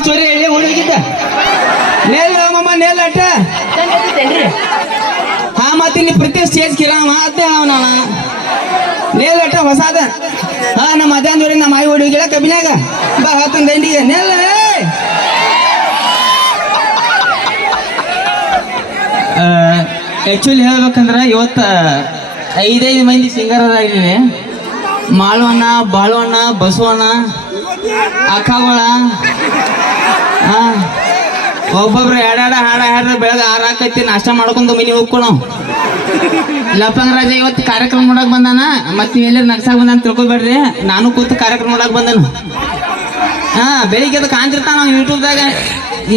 Story ಹೇಳಿ ಹುಡುಗಿದ್ದ. Nail ಮಮ್ಮ nail ಅಟ್ಟ. ಹಾ ಮತ್ತೆ ನೀ ಪ್ರತಿ ಸ್ಟೇಜ್ ಕಿರಾಮ ಅದೇ ಅವನ ನೇಲ್ ಅಟ್ಟ ಹೊಸಾದ. ಹಾ ನಮ್ಮ ಮಧ್ಯಾಹ್ನದವರೆಗೆ ನಮ್ಮ ಆಯಿ ಹುಡುಗಿಲ್ಲ ಕಬ್ಬಿನಾಗ. ಬಾ, ಹಾಕೊಂಡ್ ದಂಡಿಗೆ ನೇಲ್ ಆ್ಯಕ್ಚುಲಿ ಹೇಳ್ಬೇಕಂದ್ರೆ ಇವತ್ತು ಐದೈದು ಮಂದಿ ಸಿಂಗರ್ ಅದಾಗಿದ್ದೀನಿ ಮಾಳವಣ್ಣ, ಬಾಳವಣ್ಣ, ಬಸವಣ್ಣ. ಅಕ್ಕಗಳ ಒಬ್ಬೊಬ್ರು ಎರಡೆರಡು ಹಾಡ ಹಾಡ್ರೆ ಬೆಳಗ್ಗೆ ಆರಾಕೈತಿ ನಾಷ್ಟ ಮಾಡ್ಕೊಂಡು ಮನೆ ಹೋಗ್ಕೊಣ. ಲಪ್ಪಂಗ್ ರಾಜ ಇವತ್ತು ಕಾರ್ಯಕ್ರಮ ನೋಡಕ್ ಬಂದಾನ? ಮತ್ತೆ ನೀವೆಲ್ಲ ನಡ್ಸಾಕ್ ಬಂದಾನ ತಿಳ್ಕೊಬೇಡ್ರಿ. ನಾನು ಕೂತು ಕಾರ್ಯಕ್ರಮ ನೋಡಕ್ ಬಂದನು. ಹಾ, ಬೆಳಿಗ್ಗೆ ಅದು ಕಾಣ್ತಿರ್ತಾನ ನಾವು ಯೂಟ್ಯೂಬ್ದಾಗ.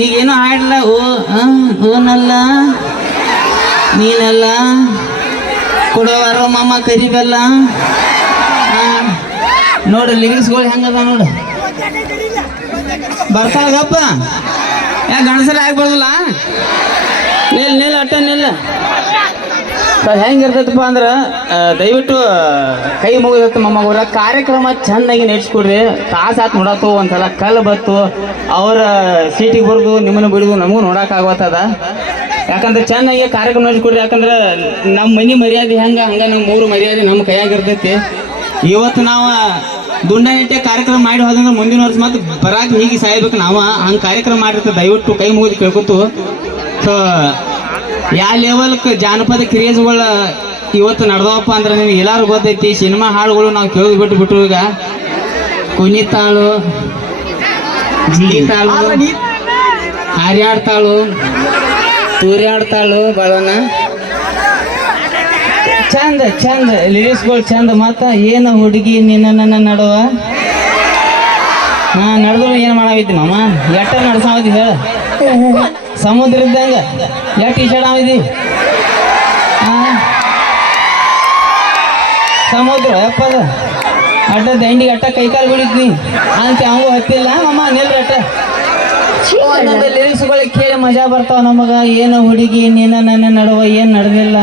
ಈಗೇನು ಹಾಡಲ್ಲ ಓ ಓನಲ್ಲ, ನೀನಲ್ಲ ಕೊಡೋವಾರ ಮಾಮ ಕರಿಬಲ್ಲ. ನೋಡು ಲಿರಿಕ್ಸ್ಗಳು ಹೆಂಗದ ನೋಡು. ಬರ್ತಾಳಪ್ಪ ಯಾ ಗಣಸರ ಆಗ್ಬೋದಲ್ಲ ನಿಲ್ ನಿಲ್, ಅಟ್ಟ ನಿಲ್ಲ ಹೆಂಗಿರ್ತೈತಪ್ಪ ಅಂದ್ರೆ ದಯವಿಟ್ಟು ಕೈ ಮುಗಿದತ್ತ ಮೊಮ್ಮಗವ್ರ. ಕಾರ್ಯಕ್ರಮ ಚೆನ್ನಾಗಿ ನಡೆಸ್ಕೊಡ್ರಿ. ತಾಸು ಆತು ನೋಡತ್ತು ಒಂದ್ಸಲ ಕಲ್ಲು ಬತ್ತು. ಅವರ ಸೀಟಿಗೆ ಬರ್ದು, ನಿಮ್ಮನ್ನು ಬಿಡುದು ನಮಗೂ ನೋಡೋಕ್ಕಾಗತ್ತದ ಯಾಕಂದ್ರೆ ಚೆನ್ನಾಗಿ ಕಾರ್ಯಕ್ರಮ ನಡೆಸ್ಕೊಡ್ರಿ. ಯಾಕಂದ್ರೆ ನಮ್ಮ ಮನೆ ಮರ್ಯಾದೆ ಹೆಂಗೆ, ಹಂಗೆ ನಮ್ಮ ಮೂರು ಮರ್ಯಾದೆ ನಮ್ಮ ಕೈಯಾಗಿರ್ತೈತಿ ಇವತ್ತು ನಾವು ದುಂಡನೆಟ್ಟೆ ಕಾರ್ಯಕ್ರಮ ಮಾಡಿ ಹೋದಂದ್ರೆ ಮುಂದಿನ ವರ್ಷ ಮತ್ತೆ ಬರಾಕ್ ಹೀಗೆ ಸಾಯ್ಬೇಕು ನಾವು. ಹಂಗೆ ಕಾರ್ಯಕ್ರಮ ಮಾಡಿರ್ತ ದಯವಿಟ್ಟು ಕೈ ಮುಗಿದು ಕೇಳ್ಕೊತು. ಸೊ ಯಾವ ಲೆವೆಲ್ಕ್ ಜಾನಪದ ಕ್ರೇಜ್ಗಳು ಇವತ್ತು ನಡೆದವಪ್ಪ ಅಂದ್ರೆ ನಿಮ್ಗೆ ಎಲ್ಲಾರು ಗೊತ್ತೈತಿ, ಸಿನಿಮಾ ಹಾಡುಗಳು ನಾವು ಕೇಳಿದ್ ಬಿಟ್ಟು ಬಿಟ್ಟು ಈಗ. ಕುಣಿತಾಳು ತಾಳು ಹಾರ್ಯಾಡ್ತಾಳು ತೂರ್ಯಾಡ್ತಾಳು ಚಂದ ಚಂದ ಲಿರಿಕ್ಸ್ಗಳು ಚಂದ. ಮತ್ತ ಏನು ಹುಡುಗಿ ನಿನ್ನ ನನ್ನ ನಡುವ? ಹಾ ನಡೆದ್ರು ಏನು ಮಾಡಾವಿದ್ದಿ ಮಾಮ? ಎಟ್ಟ ನಡ್ಸಿ ಹೇಳ? ಸಮುದ್ರ ಇದ್ದಂಗ. ಎಟ್ಟ ಈ ಶರ್ಟ್ ಆಗಿದ್ದಿ ಸಮುದ್ರ ಯಪ್ಪದ ಅಡ್ಡ ದಂಡಿಗೆ ಅಟ್ಟ ಕೈಕಾಲು ಬಿಡಿದ್ನಿ ಅಂತ ಅವಂಗೂ ಹತ್ತಿಲ್ಲ. ಮಾಮ ನಿಲ್ರಿ ಅಟ್ಟ. ಒಂದೊಂದು ಲಿರಿಕ್ಸ್ಗಳಿಗೆ ಕೇಳಿ ಮಜಾ ಬರ್ತಾವ ನಮಗ. ಏನು ಹುಡುಗಿ ನಿನ್ನ ನನ್ನ ನಡುವ ಏನು ನಡೆದಿಲ್ಲ?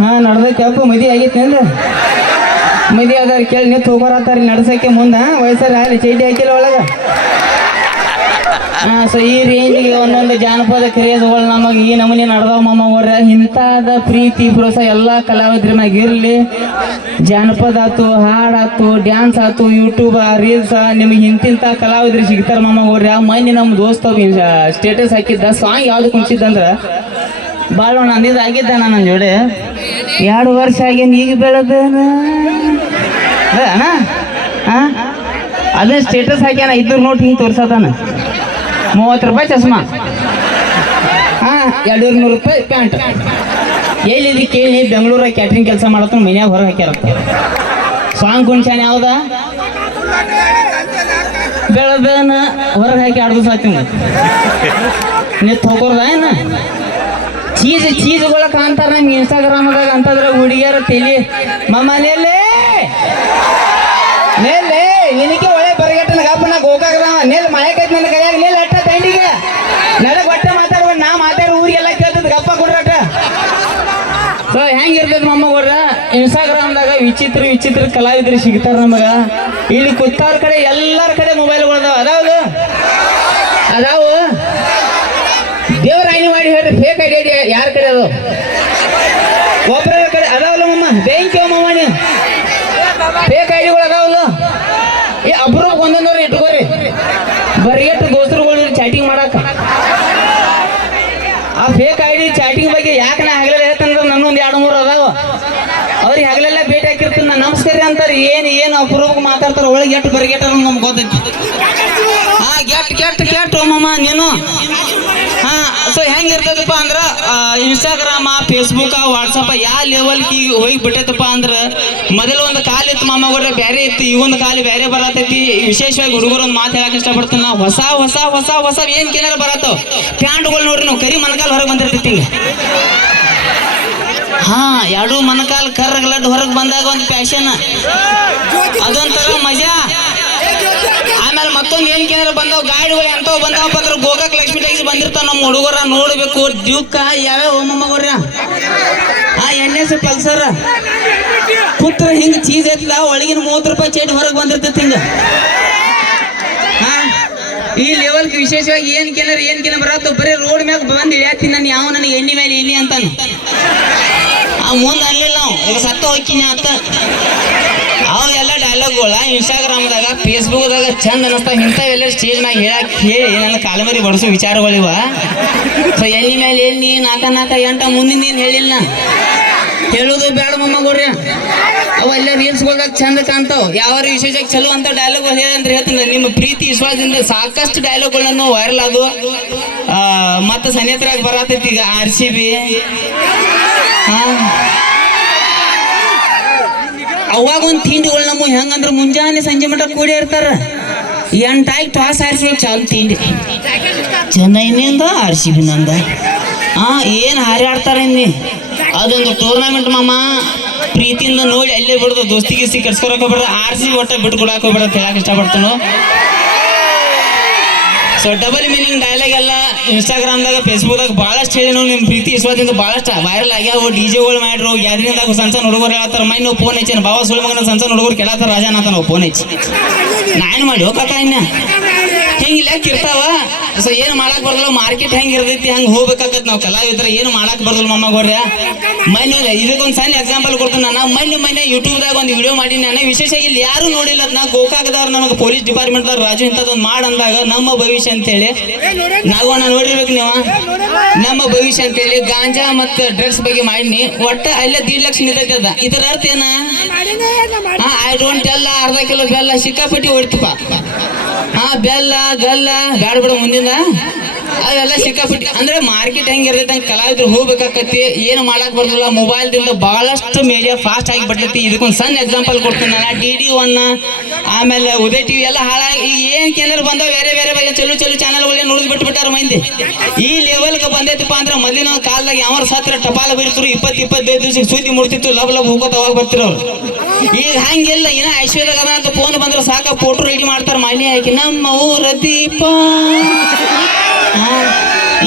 ಹಾ, ನಡ್ದೈತಿ ಅಪ್ಪ ಮದಿ ಆಗೈತಿ ಅಂದ್ರೆ ಮದಿ ಅದಾರ, ಕೇಳಿ ನಿಂತು ಹೋಗೋರತ್ತಾರ ನಡ್ಸಕ್ಕೆ ಮುಂದ. ವಯಸ್ಸರ ಅಲ್ಲಿ ಚೈಟಿ ಹಾಕಿಲ್ಲ ಒಳಗ. ಹಾ ಸೊ ಈ ರೇಂಜಿಗೆ ಒಂದೊಂದು ಜಾನಪದ ಕ್ರೇಜ್ಗಳು ನಮಗೆ ಈ ನಮೂನೆ ನಡೆದವ ಮಾಮ ಅವ್ರ. ಇಂಥದ ಪ್ರೀತಿ ಪ್ರೋತ್ಸಾಹ ಎಲ್ಲ ಕಲಾವಿದ್ರ ಮ್ಯಾಗ ಇರಲಿ. ಜಾನಪದ ಆತು ಹಾಡಾತು ಡ್ಯಾನ್ಸ್ ಆತು ಯೂಟ್ಯೂಬ್ ರೀಲ್ಸ್ ನಿಮಗೆ ಇಂತಿಂಥ ಕಲಾವಿದ್ರು ಸಿಗ್ತಾರ ಮಾಮ ಅವ್ರ. ಮೊನ್ನೆ ನಮ್ಮ ದೋಸ್ತ ಸ್ಟೇಟಸ್ ಹಾಕಿದ್ದ ಸಾಂಗ್ ಯಾವ್ದು ಕುಂಚಿದ್ದಂದ್ರ ಭಾಳ ನಂದಿದ್ದು ಆಗಿದ್ದ ನನ್ನ ಜೋಡಿ. ಎರಡು ವರ್ಷ ಆಗೇನು ಈಗ ಬೆಳೆದೇನ? ಹಾಂ ಅದೇ ಸ್ಟೇಟಸ್ ಹಾಕ್ಯಾನ ಇದ್ರ ನೋಟ್ ಹಿಂಗೆ ತೋರ್ಸತಾನ. ಮೂವತ್ತು ರೂಪಾಯಿ ಚಸ್ಮಾ. ಹಾಂ ಎರಡೂರು ನೂರು ರೂಪಾಯಿ ಪ್ಯಾಂಟ್. ಎಲ್ಲಿದ್ದು ಕೇಳಿ, ಬೆಂಗಳೂರಾಗ ಕ್ಯಾಟ್ರಿಂಗ್ ಕೆಲಸ ಮಾಡತ್ತ ಮನ್ಯಾಗ ಹೊರಗೆ ಹಾಕ್ಯಾರತ್ತ ಸಾಂಗ್ ಕುಂಚಾನ ಯಾವ್ದ? ಬೆಳದನ? ಹೊರಗೆ ಹಾಕಿ ಎರಡು ದಿವಸ ಆಯ್ತು ನಿತ್ ಹೋಗೋರ್ದ ಏನ? ಚೀಸ್, ಚೀಸ್ಗಳ ಕಾಣ್ತಾರ ನಮ್ಗೆ ಇನ್ಸ್ಟಾಗ್ರಾಮ್ದಾಗ ಅಂತಂದ್ರೆ ಹುಡುಗಿಯರ ತಲಿ ಮಮ್ಮನೇಲೇ ನೇಲೆ ನಿನಗೆ ಒಳ್ಳೆ ಬರಗಟ್ಟನ ಗಪ್ಪ ನಾ ಗೋಕಾಗದವ ನೆಲ್ ಮಾಯಕೈತಿ ನನ್ನ ಕೈಯಾಗ. ನೆಲ್ ಅಟ್ಟ ತಂಡಿಗೆ. ನನಗೆ ಒಟ್ಟೆ ಮಾತಾಡುವ ನಾ ಮಾತಾಡಿ ಊರಿಗೆಲ್ಲ ಕೇಳ್ತದ ಗಪ್ಪ ಕೊಡ್ರಟ ಸೊ ಹೆಂಗಿರ್ತದ ಮಮ್ಮ ಕೊಡ್ರ ಇನ್ಸ್ಟಾಗ್ರಾಮ್ದಾಗ ವಿಚಿತ್ರ ವಿಚಿತ್ರ ಕಲಾವಿದರು ಸಿಗ್ತಾರ ನಮಗ. ಇಲ್ಲಿ ಕುತ್ತಾರ ಕಡೆ ಎಲ್ಲಾರ ಕಡೆ ಮೊಬೈಲ್ಗಳು ಅದಾವ. ಅದಾವು. ಯಾರ ಕಡೆ ಅದು? ಒಬ್ಬರ ಕಡೆ ಅದಾವಲ್ಲ ಮಮ್ಮ ಬ್ಯಾಂಕ್ ಮಮ್ಮ ನೀವು ಫೇಕ್ ಐಡಿಗಳು ಅದಾವಲ್ಲ. ಏ ಅಬ್ರು ಒಂದೊಂದವ್ರು ಇಟ್ಕೋರಿ. ಬರಿಗೆಟ್ಟು ದೋಸ್ತರುಗಳು ಚಾಟಿಂಗ್ ಮಾಡಾಕ. ಆ ಫೇಕ್ ಐಡಿ ಚಾಟಿಂಗ್ ಬಗ್ಗೆ ಯಾಕೆ ನಾ ಹಗಲೆಲ್ಲ ಹೇಳ್ತಂದ್ರೆ ನನ್ನೊಂದು ಎರಡು ಮೂರು ಅದಾವ. ಅವ್ರಿಗೆ ಹಗಲೆಲ್ಲ ಭೇಟಿ ಹಾಕಿರ್ತೀನಿ ನಾನು ನಮಸ್ಕಾರ ಅಂತಾರೆ, ಏನು ಏನು ಅಪರೂಪಕ್ಕೆ ಮಾತಾಡ್ತಾರೆ, ಒಳಗೆ ಎಷ್ಟು ಬರಿಗೆಟ್ಟ ನಮ್ಗೆ ಗೊತ್ತೈತಿ. ಹಾ ಗೆಟ್ ಗೆಟ್ ಗೆಟ್ ಮಮ್ಮ ನೀನು. ಸೊ ಹೆಂಗಿರ್ತದಪ್ಪ ಅಂದ್ರ ಇನ್ಸ್ಟಾಗ್ರಾಮ ಫೇಸ್ಬುಕ್ ವಾಟ್ಸಪ್ ಯಾವ ಲೆವೆಲ್ಗೆ ಹೋಗಿ ಬಿಟ್ಟೈತಪ್ಪ ಅಂದ್ರ, ಮೊದಲು ಒಂದು ಕಾಲ ಇತ್ತು ಮಾಮಗಳ್ರೆ ಬೇರೆ ಇತ್ತು ಈ ಒಂದು ಕಾಲ ಬೇರೆ ಬರತೈತಿ. ವಿಶೇಷವಾಗಿ ಹುಡುಗರು ಒಂದು ಮಾತು ಹೇಳಕ್ ಇಷ್ಟಪಡ್ತೀನಿ ನಾವು. ಹೊಸ ಹೊಸ ಹೊಸ ಹೊಸ, ಏನ್ ಕೇನಾರ ಬರತ್ತೋ. ಪ್ಯಾಂಟ್ಗಳು ನೋಡ್ರಿ ನಾವು, ಕರಿ ಮನಕಾಲ ಹೊರಗೆ ಬಂದಿರ್ತೈತಿ ಹಿಂಗೆ. ಹಾ, ಎರಡು ಮನಕಾಲ ಕರ್ರಗ್ಲಡ್ ಹೊರಗೆ ಬಂದಾಗ ಒಂದು ಪ್ಯಾಶನ್ ಅದೊಂಥರ ಮಜಾ. ಮತ್ತೊಂದು ಏನ್ ಕೇಂದ್ರ ಬಂದಾವ್, ಗಾಡಿಗಳು ಎಂತವ್ ಬಂದಾವಪ್ಪ ಪತ್ರ ಗೋಕಾಕ್ ಲಕ್ಷ್ಮಿ ಟ್ಯಾಕ್ಸಿ ಬಂದಿರ್ತಾವ ನಮ್ಮ ಹುಡುಗರ ನೋಡ್ಬೇಕು. ಡ್ಯೂಕ, ಯಾವ್ಯಾವ ಹೋಮಮ್ಮಗವ್ರ ಆ ಎಣ್ಣೆ ಎಸ್ ಪಲ್ಸರ್. ಕುತ್ರ ಹಿಂಗ ಚೀಸ್ ಐತ್ಲ ಒಳಗಿನ ಮೂವತ್ತು ರೂಪಾಯಿ ಚೇಟ್ ಹೊರಗೆ ಬಂದಿರ್ತೈತಿ ಹಿಂಗ. ಈ ಲೆವೆಲ್ ವಿಶೇಷವಾಗಿ ಏನ್ ಕೇಂದ್ರ ಏನ್ ಕೇಂದ್ರ ಬರತ್ತ, ಬರೀ ರೋಡ್ ಮ್ಯಾಗ ಬಂದು ಇಳಿಯಾತೀನಿ ನಾನು, ಯಾವ ನನಗೆ ಎಣ್ಣೆ ಮೇಲೆ ಇಲ್ಲಿ ಅಂತ ಆ ಮುಂದೆ ಅಲ್ಲಿಲ್ಲ ನಾವು ಸತ್ತ ಹೋಗ್ತೀನಿ ಅಂತ. ಡೈಲಾಗ್ಗಳ ಇನ್ಸ್ಟಾಗ್ರಾಮ್ದಾಗ ಫೇಸ್ಬುಕ್ದಾಗ ಚಂದ ಅನಿಸ್ತಾ ಇಂಥವೆಲ್ಲ ಸ್ಟೇಜ್ ಮ್ಯಾಗ ಹೇಳಕ್ ಹೇಳಿ ನನ್ನ ಕಾಲಮರಿ ಬಡಿಸೋ ವಿಚಾರಗಳಿವ. ಸೊ ಎಲ್ಲಿ ಮೇಲೆ ನೀ ನಾಲ್ಕ ನಾಲ್ಕ ಎಂಟ ಮುಂದಿನ ಏನು ಹೇಳಿಲ್ಲ ನಾನು. ಹೇಳೋದು ಬೇಡ ಮೊಮ್ಮಗೋರ್ಯ ರೀಲ್ಸ್ ರೀಲ್ಸ್ಗಳ್ದಾಗ ಚಂದ ಕಾಣ್ತಾವ. ಯಾವ ವಿಶೇಷ ಚಲೋ ಅಂತ ಡೈಲಾಗ್ ಹೇಳಂದ್ರೆ ಹೇಳ್ತೀನಿ ನಿಮ್ಮ ಪ್ರೀತಿ ವಿಶ್ವಾಸದಿಂದ ಸಾಕಷ್ಟು ಡೈಲಾಗ್ಗಳನ್ನು ವೈರಲ್ ಆ, ಮತ್ತೆ ಸನ್ನಿಹಿತರಾಗಿ ಬರತೈತಿ ಈಗ ಆರ್ ಸಿ ಬಿ ಅವಾಗ ಒಂದು ತಿಂಡಿಗಳು ನಮ್ಮ ಹೆಂಗಂದ್ರೆ ಮುಂಜಾನೆ ಸಂಜೆ ಮಟ್ಟ ಕೂಡಿ ಇರ್ತಾರ. ಎಂಟಾಗಿ ಟಾಸ್ ಆರಿಸಿ ಚಾಲು ತಿಂಡಿ. ಚೆನ್ನೈನಿಂದ ಆರ್ ಸಿ ಬಿ ನಂದ ಹಾ ಏನು ಹಾರಾಡ್ತಾರ ಇನ್ನಿ? ಅದೊಂದು ಟೂರ್ನಮೆಂಟ್ ಮಾಮ. ಪ್ರೀತಿಯಿಂದ ನೋಡಿ ಅಲ್ಲೇ ಬಿಡ್ದು ದೋಸ್ತಿಗೆ ಸಿ ಕೆಡ್ಸ್ಕೊಳಕ್ ಹೋಗ್ಬೇಡ ಆರ್ ಸಿ ಒಟ್ಟ ಬಿಟ್ಟು ಕೊಡಕ್ಕೆ ಹೋಗ್ಬೇಡ ಅಂತ ಹೇಳಕ್ ಇಷ್ಟಪಡ್ತಾನು. ಸೊ ಡಬಲ್ ಮೀನಿಂಗ್ ಡೈಲಾಗ್ ಎಲ್ಲ ಇನ್ಸ್ಟಾಗ್ರಾಮ್ದಾಗ ಫೇಸ್ಬುಕ್ದಾಗ ಭಾಳಷ್ಟು ಹೇಳಿನು ನಿಮ್ಮ ಪ್ರೀತಿ, ಇಸ್ವಾದಿಂದ ಭಾಳಷ್ಟು ವೈರಲ್ ಆಗ್ಯಾವ ಡಿ ಜೆಗಳು ಮಾಡ್ರು ಗ್ಯಾದ್ರಿಂದಾಗ ಸಣ್ಣ ಸಣ್ಣ ಹುಡುಗರು ಹೇಳ್ತಾರೆ ಮೈ ನಾವು ಫೋನ್ ಹೆಚ್ಚಿನ ಬಾವ ಸುಳ್ಳು ಮಗನ ಸಣ್ಣ ಹುಡುಗರು ಕೇಳತ್ತಾರ ರಾಜ ನಾವು ಫೋನ್ ಹಚ್ಚಿ. ನಾನು ಮಾಡಿ ಹೋಗಕ್ಕ ಇನ್ನ? ಹಿಂಗೆ ಕಿರ್ತಾವ? ಸೊ ಏನು ಮಾಡಕ್ ಬರಲ್ಲ ಮಾರ್ಕೆಟ್ ಹೆಂಗ್ ಇರ್ತೈತಿ, ಹಂಗ್ ಹೋಗ್ಬೇಕಾಗತ್ ನಾವು ಕಲಾವಿದ್ರ ಏನು ಮಾಡಕ್ ಬರಲ್ಲ ಮಮ್ಮ ಗೋರ್ಯ ಮೊನ್ನೆ ಇದಕ್ಕೊಂದು ಸಣ್ಣ ಎಕ್ಸಾಂಪಲ್ ಕೊಡ್ತೀನಿ ನಾನು. ಮೊನ್ನೆ ಮೊನ್ನೆ ಯೂಟ್ಯೂಬ್ದಾಗ ಒಂದು ವಿಡಿಯೋ ಮಾಡೀನಿ ನಾನು. ವಿಶೇಷ ಇಲ್ಲಿ ಯಾರು ನೋಡಿಲ್ಲ ಅದ್ನ. ಗೋಕಾಕದವ್ರು ನಮಗೆ ಪೊಲೀಸ್ ಡಿಪಾರ್ಟ್ಮೆಂಟ್ದವ್ರು ರಾಜು ಇಂಥದ್ದೊಂದು ಮಾಡ್ ಅಂದಾಗ, ನಮ್ಮ ಭವಿಷ್ಯ ಅಂತೇಳಿ. ನಾವು ನೋಡಿರ್ಬೇಕು ನೀವು. ನಮ್ಮ ಭವಿಷ್ಯ ಅಂತೇಳಿ ಗಾಂಜಾ ಮತ್ತು ಡ್ರಗ್ಸ್ ಬಗ್ಗೆ ಮಾಡಿನಿ. ಒಟ್ಟ ಅಲ್ಲೇ ದೀಡ್ ಲಕ್ಷ ನಿಂತೈತೆ ಅದ. ಇದರ ಅರ್ಥ ಏನ? ಐ ಡೋಂಟ್ ಎಲ್ಲ ಅರ್ಧ ಕಿಲೋ ಬೆಲ್ಲ ಸಿಕ್ಕಾಪಟ್ಟಿ ಹೊಡಿತಪ್ಪ ಹಾ, ಬೆಲ್ಲ, ಗಲ್ಲ ಗಾಡ್ಬಿಡ ಬಿಡ ಮುಂದಿನ ಅದೆಲ್ಲ ಸಿಕ್ಕಾಪಟ್ಟಿ. ಅಂದ್ರೆ ಮಾರ್ಕೆಟ್ ಹೆಂಗೆ ಇರ್ತೈತೆ ಹಂಗೆ ಕಲಾವಿದ್ರು ಹೋಗ್ಬೇಕಾಕತಿ ಏನು ಮಾಡಕ್ ಬರೋದಿಲ್ಲ ಮೊಬೈಲ್ದಿಂದ ಬಹಳಷ್ಟು ಮೀಡಿಯಾ ಫಾಸ್ಟ್ ಆಗಿ ಬಿಡ್ತೈತಿ ಇದಕ್ಕೊಂದು ಸಣ್ಣ ಎಕ್ಸಾಂಪಲ್ ಕೊಡ್ತೀನಿ ನಾನು. ಡಿ ಡಿ ಒನ್ ಆಮೇಲೆ ಉದಯ ಟಿವಿ ಎಲ್ಲ ಹಾಳಾಗಿ ಏನ್ ಕೇಂದ್ರ ಬಂದಾವ ಬೇರೆ ಬೇರೆ ಬಗ್ಗೆ ಚಲೋ ಚಲೋ ಚಾನಲ್ಗಳೇ ಬಿಟ್ಟು ಬಿಟ್ಟಾರ ಮಂದಿ. ಈ ಲೆವೆಲ್ಗೆ ಬಂದೈತಪ್ಪ ಅಂದ್ರೆ ಮೊದಲಿನ ಕಾಲದಾಗ ಯಾವ ಸಾತ್ರ ಟಪಾಲ ಬೀರ್ತಿರು ಇಪ್ಪತ್ತು ಇಪ್ಪತ್ತೈದು ದಿವಸಕ್ಕೆ ಸುದ್ದಿ ಮುಡ್ತಿತ್ತು, ಲಬ್ ಲಬ್ ಹೋಗೋತ ಅವಾಗ ಬರ್ತಿರೋರು. ಈಗ ಹಂಗಿಲ್ಲ ಇನ್ನ ಐಶ್ವರ್ಯ ಅಂತ ಫೋನ್ ಬಂದ್ರೆ ಸಾಕ ಫೋಟೋ ರೆಡಿ ಮಾಡ್ತಾರೆ ಮಾಲಿ ಹಾಕಿ ನಮ್ಮ ಊರ ದೀಪ.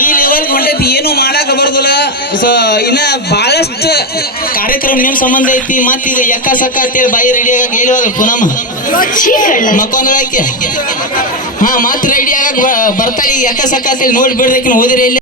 ಈ ಲೆವೆಲ್ ಹೊಂಟೈತಿ, ಏನು ಮಾಡಾಕ ಬರ್ದಲ್ಲ. ಸೊ, ಇನ್ನ ಬಹಳಷ್ಟು ಕಾರ್ಯಕ್ರಮ ನಿಮ್ ಸಂಬಂಧ ಐತಿ ಮತ್ ಈಗ ಎಕ್ಕ ಸಕ್ಕ ಬಾಯಿ ರೆಡಿ ಆಗಕ್ ಹೇಳಿವಾಗ ಪುನಮ್ಮ. ಮಕ್ಕೊಂದಳಕ್ಕೆ ಹಾ ಮತ್ ರೆಡಿ ಆಗಕ್ ಬರ್ತಾಳೆ ಈಗ ಎಕ್ಕ ಸಕ್ಕ ಅಂತೇಳಿ ನೋಡಿ ಬಿಡ್ದಕ್ಕಿನ